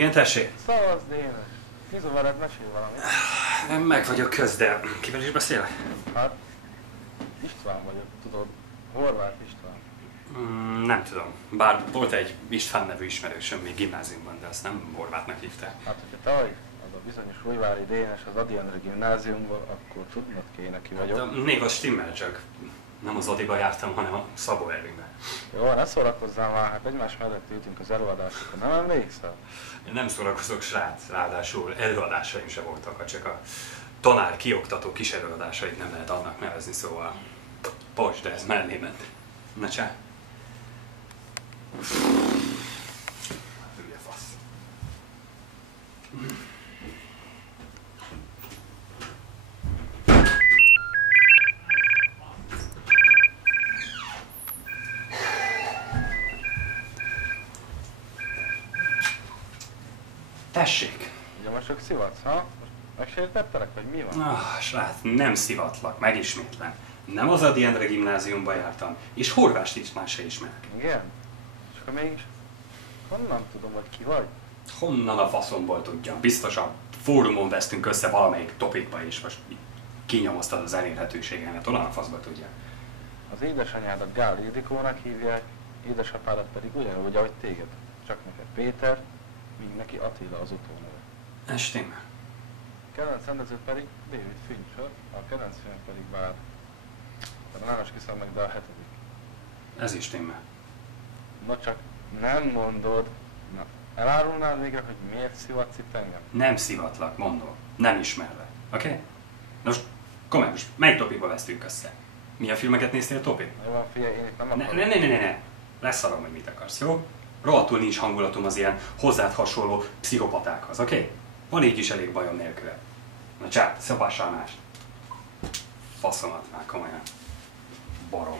Igen, tessék? Szavasz, Dénes! Kizavarod, mesélj valamit. Meg vagyok köz, de kivel is beszélek? Hát, István vagyok, tudod. Horváth István. Nem tudom. Bár volt egy István nevű ismerősöm még gimnáziumban, de azt nem Horvátnak hívták. Hát, hogyha te vagy az a bizonyos Újvári Dénes az Ady Endre gimnáziumból, akkor tudnod kéne, ki vagyok. A név az stimmel, csak nem az Odiba jártam, hanem a Szabó Ervingbe. Jó, ne szórakozzál már, hát egymás mellett ültünk az előadásokon, nem emlékszel? Én nem szórakozok, srác, ráadásul előadásaim se voltak, csak a tanár kioktató kis előadásait nem lehet annak nevezni, szóval bocs, de ez mellé ment. Na csá. Hülye fasz. Tessék! Ugye most csak szivatsz, ha? Most megsértettelek, vagy mi van? Srác, nem szivatlak, megismétlem. Nem az Ady Endre gimnáziumba jártam, és Horváth István se ismerek. Igen? És akkor mégis... Honnan tudom, hogy ki vagy? Honnan a faszomból tudjam? Biztos a fórumon vesztünk össze valamelyik topikba, és most kinyomoztad az elérhetőségemet, onnan a faszba tudja. Az édesanyádat Gál Ildikónak hívják, édesapádat pedig ugyanúgy, ahogy téged. Csak neked Péter, míg neki Attila az utóneve. Ez stimmel. A kedvenc rendező pedig David Fincher, a kedvenc film pedig bár... Nem esküszöm meg, de a 7. Ez is stimmel. Na csak nem mondod. Na, elárulnád végre, hogy miért szivatsz itt engem? Nem szivatlak, mondom. Nem ismerlek. Oké? Okay? Most, komolyan, most melyik topikba vesztünk össze? Milyen filmeket néztél a topik? Jó van, figyelj, én itt nem akarom. Ne. Leszarom, hogy mit akarsz, jó? Rohadtul nincs hangulatom az ilyen hozzád hasonló pszichopatákhoz, oké? Okay? Van így is elég bajom nélküle. Na csá, szabással más. Faszomat már, komolyan. Barom.